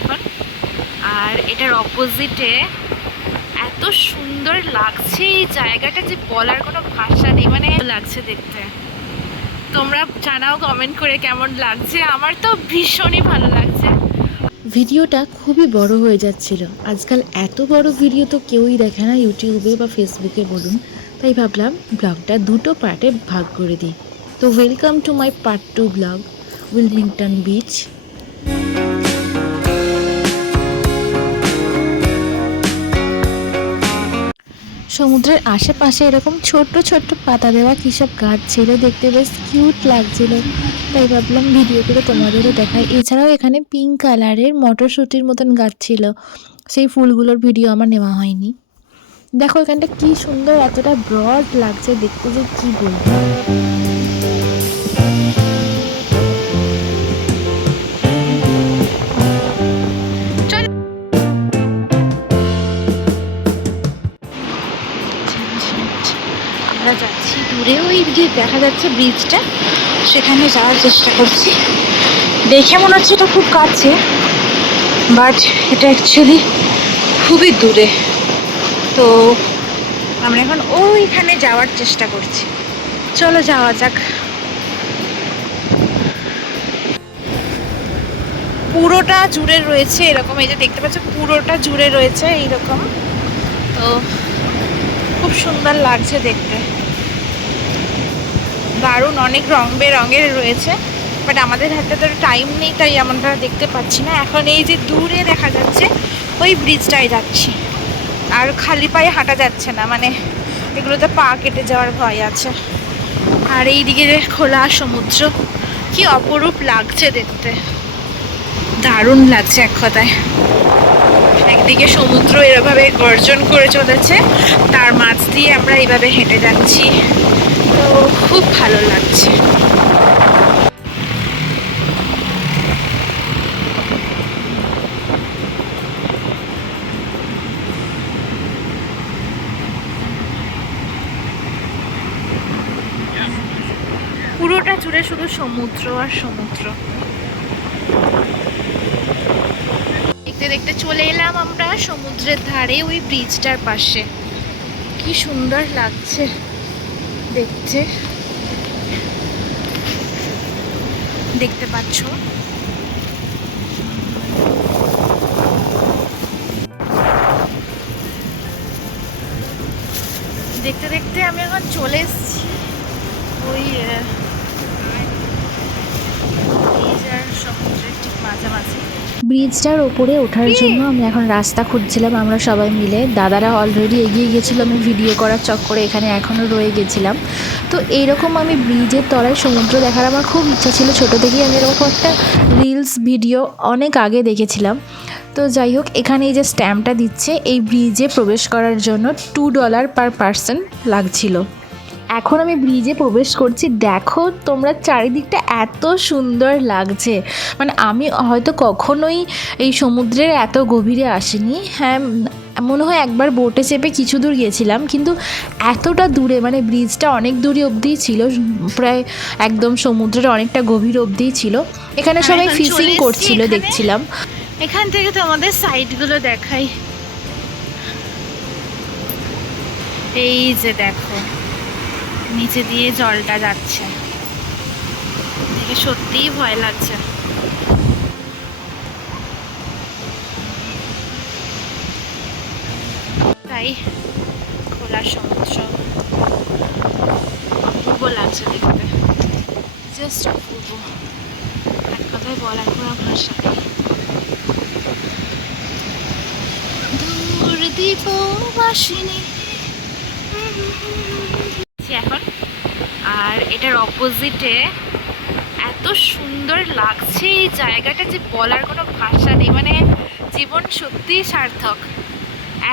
এখন আর এটার অপোজিটে এত সুন্দর লাগছে এই জায়গাটা যে বলার কোনো ভাষা নেই, মানে লাগছে দেখতে। তোমরা জানাও কমেন্ট করে কেমন লাগছে। আমার তো ভীষণই ভালো লাগছে। ভিডিওটা খুবই বড় হয়ে যাচ্ছিল। আজকাল এত বড় ভিডিও তো কেউই দেখে না ইউটিউবে বা ফেসবুকে বলুন, তাই ভাবলাম ব্লগটা দুটো পার্টে ভাগ করে দিই। তো welcome to my part 2 blog, Wilmington beach. সমুদ্রের আশেপাশে এরকম ছোট্ট ছোট্ট পাতা দেওয়া কী সব গাছ ছিল, দেখতে বেশ কিউট লাগছিল, তাই ভাবলাম ভিডিও করে তোমাদেরও দেখাই। এছাড়াও এখানে পিঙ্ক কালারের মটরশুঁটির মতন গাছ ছিল, সেই ফুলগুলোর ভিডিও আমার নেওয়া হয়নি। দেখো এখানটা কি সুন্দর, এতটা ব্রড লাগছে দেখতে যে কি বলবো। আমরা যাচ্ছি দূরে, ওই যে দেখা যাচ্ছে ব্রিজটা, সেখানে যাওয়ার চেষ্টা করছি। দেখে মনে হচ্ছে এটা খুব কাছে, বাট এটা অ্যাকচুয়ালি খুবই দূরে। তো আমরা এখন ওইখানে যাওয়ার চেষ্টা করছি। চলো যাওয়া যাক। পুরোটা জুড়ে রয়েছে এরকম, এই যে দেখতে পাচ্ছ পুরোটা জুড়ে রয়েছে এইরকম। তো খুব সুন্দর লাগছে দেখতে, দারুণ, অনেক রং বেরঙের রয়েছে। বাট আমাদের হাতে তো টাইম নেই, তাই আমরা দেখতে পাচ্ছি না। এখন এই যে দূরে দেখা যাচ্ছে ওই ব্রিজটায় যাচ্ছি, আর খালি পায়ে হাঁটা যাচ্ছে না, মানে এগুলোতে পা কেটে যাওয়ার ভয় আছে। আর এই দিকে খোলা সমুদ্র, কি অপরূপ লাগছে দেখতে, দারুণ লাগছে এক কথায়। একদিকে সমুদ্র এভাবে গর্জন করে চলেছে, তার মাঝ দিয়ে আমরা এইভাবে হেঁটে যাচ্ছি, তো খুব ভালো লাগছে। পুরোটা জুড়ে শুধু সমুদ্র আর সমুদ্র। দেখতে দেখতে চলে এলাম আমরা সমুদ্রের ধারে, ওই ব্রিজটার পাশে। কি সুন্দর লাগছে দেখতে, দেখতে পাচ্ছ। দেখতে দেখতে আমি এখন চলে এসেছি ওই ব্রিজ আর সমুদ্রের ঠিক মাঝামাঝি। ব্রিজটার ওপরে ওঠার জন্য আমি এখন রাস্তা খুঁজছিলাম, আমরা সবাই মিলে। দাদারা অলরেডি এগিয়ে গেছিলো, আমি ভিডিও করার চক্করে এখানে এখনও রয়ে গেছিলাম। তো এইরকম আমি ব্রিজের তলায় সমুদ্র দেখার আমার খুব ইচ্ছা ছিল ছোটো থেকেই। আমি এরকম একটা রিলস ভিডিও অনেক আগে দেখেছিলাম। তো যাই হোক, এখানে এই যে স্ট্যাম্পটা দিচ্ছে, এই ব্রিজে প্রবেশ করার জন্য $2 পার পারসন লাগছিল। এখন আমি ব্রিজে প্রবেশ করছি। দেখো তোমরা, চারিদিকটা এত সুন্দর লাগছে, মানে আমি হয়তো কখনোই এই সমুদ্রের এত গভীরে আসিনি। হ্যাঁ, মনে হয় একবার বোটে চেপে কিছু দূর গেছিলাম, কিন্তু এতটা দূরে, মানে ব্রিজটা অনেক দূরে অবধিই ছিল, প্রায় একদম সমুদ্রের অনেকটা গভীর অবধিই ছিল। এখানে সবাই ফিশিং করছিল দেখছিলাম। এখান থেকে তো আমাদের সাইডগুলো দেখাই। এই যে দেখো, নিচে দিয়ে জলটা যাচ্ছে, দেখে সত্যিই ভয় লাগছে। তাই খোলা সমুদ্র অপূর্ব লাগছে দেখতে, জাস্ট অপূর্ব, এক কথায় বলার কোনো ভাষা নেই। দূর দীপবাসিনী এখন, আর এটার অপোজিটে এত সুন্দর লাগছে এই জায়গাটা যে বলার কোনো ভাষা নেই, মানে জীবন সত্যিই সার্থক,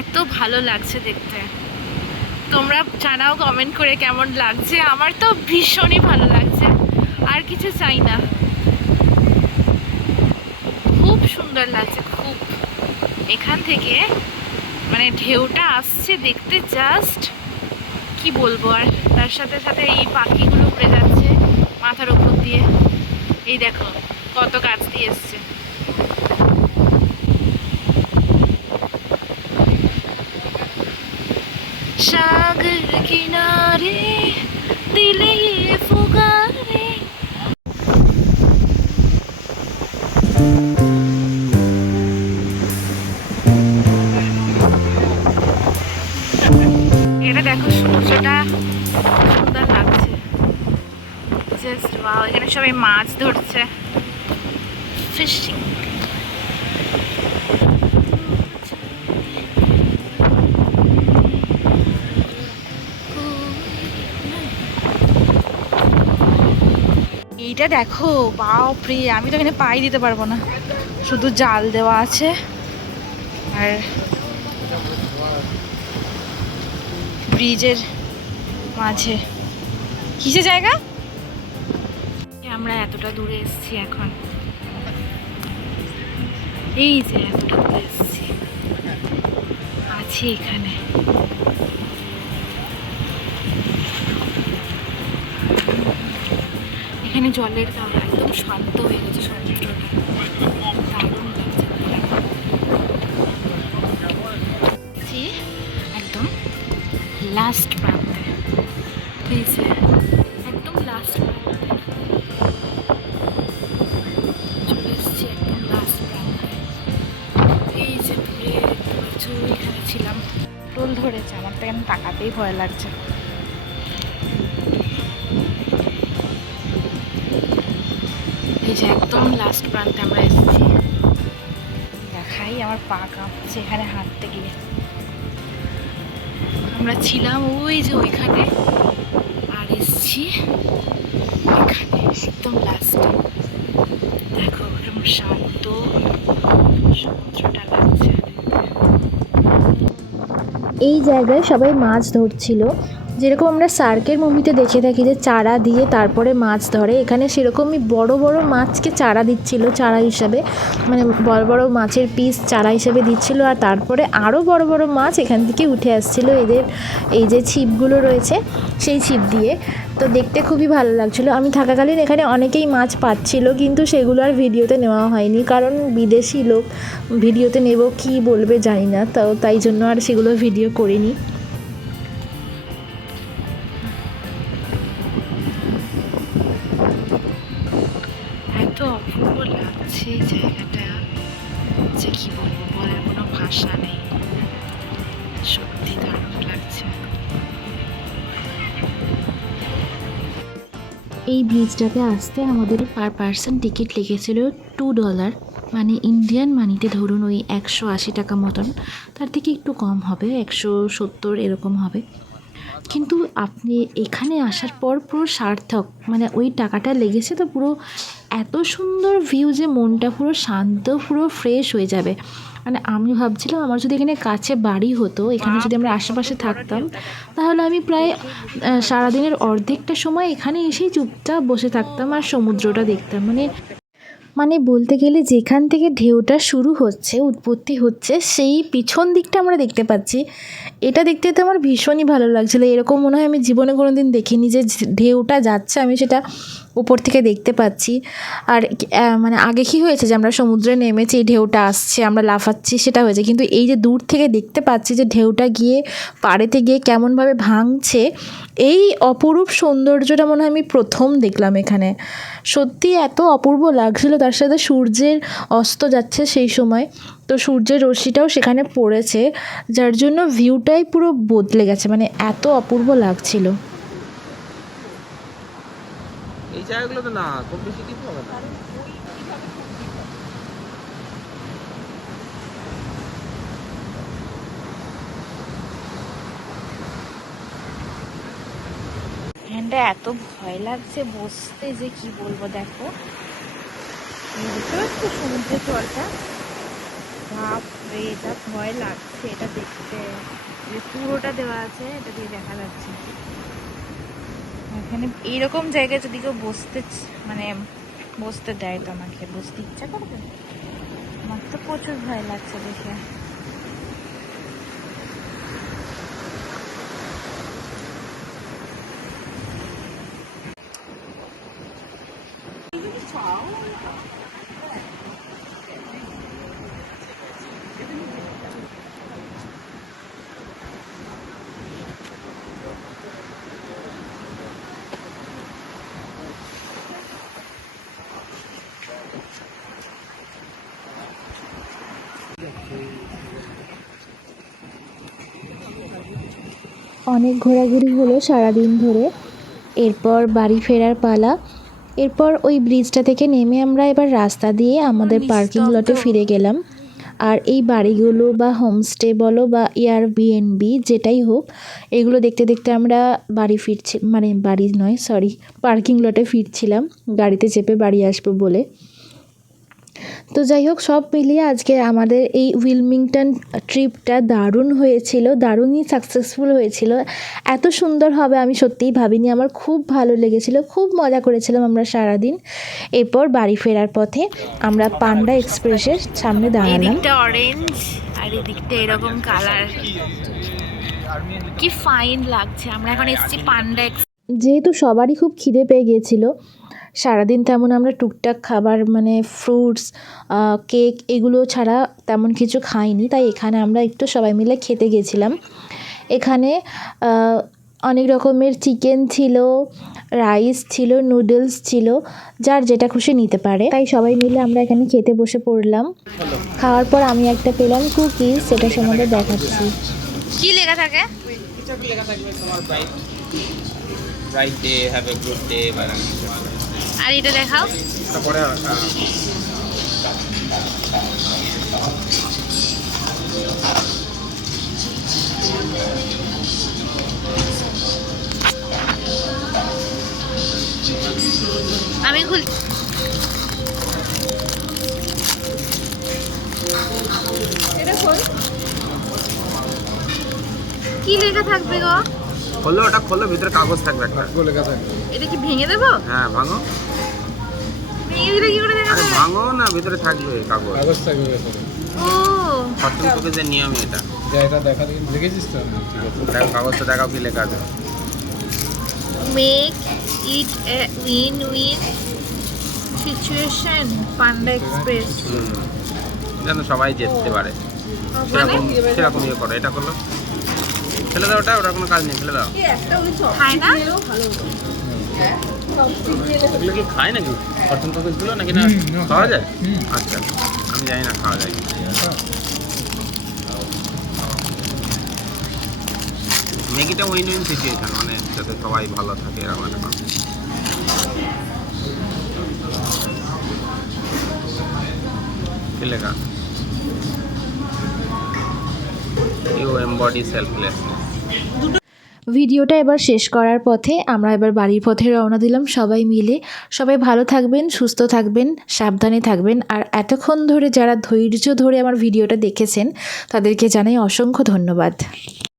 এত ভালো লাগছে দেখতে। তোমরা জানাও কমেন্ট করে কেমন লাগছে। আমার তো ভীষণই ভালো লাগছে, আর কিছু চাই না। খুব সুন্দর লাগছে, খুব। এখান থেকে মানে ঢেউটা আসছে দেখতে, জাস্ট কি বলবো। আর তার সাথে সাথে এই পাখিগুলো উড়ে যাচ্ছে মাথার উপর দিয়ে, এই দেখো কত গাছ দিয়ে এসছে। সাগর কিনারে দিলে ফুগারে। এটা দেখো সূর্যটা সুন্দর লাগছে, জাস্ট ওয়াও। এখানে সবাই মাছ ধরছে, ফিশিং। এইটা দেখো, বাপরে, আমি তো এখানে পাই দিতে পারবো না, শুধু জাল দেওয়া আছে। আর ব্রিজের মাঝে কিসে জায়গা, আমরা এতটা দূরে এসেছি এখন, এই যে এতটা দূরে এসেছি, আছি এখানে। এখানে জলের গাওয়া একদম শান্ত হয়ে গেছে সমুদ্রটা, দারুণ লাগছে। একদম লাস্ট প্রান্তে, এই যে একদম লাস্ট প্রান্তে চলে এসেছি, একদম লাস্ট প্রান্তে। এই যে দূরে এখানে ছিলাম, টোল ধরেছে, আমার তো এখানে তাকাতেই ভয় লাগছে। এই যে একদম লাস্ট প্রান্তে আমরা এসেছি, দেখাই আমার পা কাঁপছে এখানে হাঁটতে গিয়ে। আমরা ছিলাম ওই যে ওইখানে, আর এসছি এখানে একদম লাস্টে। দেখো কেমন শান্ত সমুদ্রটা লাগছে। এই জায়গায় সবাই মাছ ধরছিল, যেরকম আমরা সার্কের মুভিতে দেখে থাকি যে চারা দিয়ে তারপরে মাছ ধরে, এখানে সেরকমই বড় বড় মাছকে চারা দিচ্ছিল, চারা হিসাবে, মানে বড় বড় মাছের পিস চারা হিসাবে দিচ্ছিল, আর তারপরে আরও বড় বড় মাছ এখান থেকে উঠে আসছিল এদের এই যে ছিপগুলো রয়েছে সেই ছিপ দিয়ে। তো দেখতে খুবই ভালো লাগছিলো। আমি থাকাকালীন এখানে অনেকেই মাছ পাচ্ছিল, কিন্তু সেগুলো আর ভিডিওতে নেওয়া হয়নি, কারণ বিদেশি লোক, ভিডিওতে নেব কি বলবে জানি না, তো তাই জন্য আর সেগুলো ভিডিও করিনি। এত অপূর্ব লাগছে এই জায়গাটা যে কি বলবো, বলার কোনো ভাষা নেই, সত্যি দারুণ লাগছে। এই ব্রিজটাতে আসতে আমাদের পার পার্সন টিকিট লেগেছিল $2, মানে ইন্ডিয়ান মানিতে ধরুন ওই 180 টাকা মতন, তার থেকে একটু কম হবে, 170 এরকম হবে। কিন্তু আপনি এখানে আসার পর পুরো সার্থক, মানে ওই টাকাটা লেগেছে তো পুরো এত সুন্দর ভিউ যে মনটা পুরো শান্ত, পুরো ফ্রেশ হয়ে যাবে। মানে আমি ভাবছিলাম আমার যদি এখানে কাছে বাড়ি হতো, এখানে যদি আমরা আশেপাশে থাকতাম, তাহলে আমি প্রায় সারাদিনের অর্ধেকটা সময় এখানে এসেই চুপচাপ বসে থাকতাম আর সমুদ্রটা দেখতাম। মানে বলতে গেলে যেখান থেকে ঢেউটা শুরু হচ্ছে, উৎপত্তি হচ্ছে, সেই পিছন দিকটা আমরা দেখতে পাচ্ছি। এটা দেখতে তো আমার ভীষণই ভালো লাগছিলো। এরকম মনে হয় আমি জীবনে কোনো দিন দেখিনি যে ঢেউটা যাচ্ছে আমি সেটা উপর থেকে দেখতে পাচ্ছি। আর মানে আগে কী হয়েছে যে আমরা সমুদ্রে নেমেছি, ঢেউটা আসছে, আমরা লাফাচ্ছি, সেটা হয়েছে, কিন্তু এই যে দূর থেকে দেখতে পাচ্ছি যে ঢেউটা গিয়ে পাড়েতে গিয়ে কেমনভাবে ভাঙছে, এই অপরূপ সৌন্দর্যটা মনে হয় আমি প্রথম দেখলাম এখানে। সত্যি এত অপূর্ব লাগছিলো, তার সাথে সূর্যের অস্ত যাচ্ছে সেই সময়, তো সূর্যের রশ্মিটাও সেখানে পড়েছে, যার জন্য ভিউটাই পুরো বদলে গেছে, মানে এত অপূর্ব লাগছিল। এই জায়গাগুলোতে না খুব বেশি কিছু হবে না। এখানটা এত ভয় লাগছে বসতে যে কি বলবো। দেখো বুঝতে পারছো সমুদ্রের জলটা, বাপরে এটা ভয় লাগছে এটা দেখতে, যে পুরোটা দেওয়া আছে এটা দিয়ে দেখা যাচ্ছে। এখানে এইরকম জায়গায় যদি কেউ বসতে মানে বসতে দেয় তো আমাকে বসতে ইচ্ছা করবে? আমার তো প্রচুর ভয় লাগছে দেখে। অনেক ঘোরাঘুরি হলো সারাদিন ধরে। এরপর বাড়ি ফেরার পালা। এরপর ওই ব্রিজটা থেকে নেমে আমরা এবার রাস্তা দিয়ে আমাদের পার্কিং লটে ফিরে গেলাম। আর এই বাড়িগুলো বা হোমস্টে বলো বা এয়ারবিএনবি যেটাই হোক, এগুলো দেখতে দেখতে আমরা বাড়ি ফিরছি, মানে বাড়ি নয় সরি, পার্কিং লটে ফিরছিলাম গাড়িতে চেপে বাড়ি আসবো বলে। তো যাই হোক, সব মিলিয়ে আজকে আমাদের এই উইলমিংটন ট্রিপটা দারুণ হয়েছিল, দারুণই সাকসেসফুল হয়েছিল। এত সুন্দর হবে আমি সত্যিই ভাবিনি। আমার খুব ভালো লেগেছিল, খুব মজা করেছিলাম আমরা সারাদিন। এরপর বাড়ি ফেরার পথে আমরা পান্ডা এক্সপ্রেসের সামনে দাঁড়ালাম। এদিকটা অরেঞ্জ আর এদিকটা এরকম কালার, কি ফাইন লাগছে। আমরা এখন এসেছি পান্ডা যেহেতু সবারই খুব খিদে পেয়ে গিয়েছিল, সারাদিন তেমন আমরা টুকটাক খাবার মানে ফ্রুটস, কেক এগুলো ছাড়া তেমন কিছু খাইনি, তাই এখানে আমরা একটু সবাই মিলে খেতে গেছিলাম। এখানে অনেক রকমের চিকেন ছিল, রাইস ছিল, নুডলস ছিল, যার যেটা খুশি নিতে পারে। তাই সবাই মিলে আমরা এখানে খেতে বসে পড়লাম। খাওয়ার পর আমি একটা পেলাম কুকিজ, সেটা সম্বন্ধে দেখাচ্ছি। কি লেখা থাকে? লেখা থাকবে তোমার bright day, have a good day বা আর এটা দেখাও। তারপরে আমি খুল কি লেখা থাকবে গো? খোলো, ওটা খোলো, ভিতরে কাগজ থাকবে একটা লেখা থাকবে। এটা কি ভেঙে দেবো? হ্যাঁ ভাঙো। ভেঙে দিলে কি করে দেখা আরে যাবে? ভাঙো না, ভিতরে থাকবে কাগজ। কাগজ থাকবে ভেতরে। ও ফটো কপিজের নিয়ম এটা। যা এটা দেখা দেখেছিস তো? হ্যাঁ, ঠিক আছে। দেখো কাগজটা, দেখাও কি লেখা আছে। Make it A win win situation panda express. যেন সবাই যেতে পারে মানে সেরকম ইয়ে করো। এটা করলো, ফেলে দাও, ওটা কোনো কাজ নেই, ফেলে দাও। খায় না? এগুলো কি খায় নাকি ফরচুন কুকিজগুলো, নাকি না খাওয়া যায়? আচ্ছা, আমি জানি না খাওয়া যায় কি। ম্যাগিটা উইন উইন সিচুয়েশন, মানে যাতে সবাই ভালো থাকে এরকম একটা। কি লেখা? You embody selflessness. ভিডিওটা এবার শেষ করার পথে আমরা এবার বাড়ির পথে রওনা দিলাম সবাই মিলে। সবাই ভালো থাকবেন, সুস্থ থাকবেন, সাবধানে থাকবেন। আর এতক্ষণ ধরে যারা ধৈর্য ধরে আমার ভিডিওটা দেখেছেন তাদেরকে জানাই অসংখ্য ধন্যবাদ।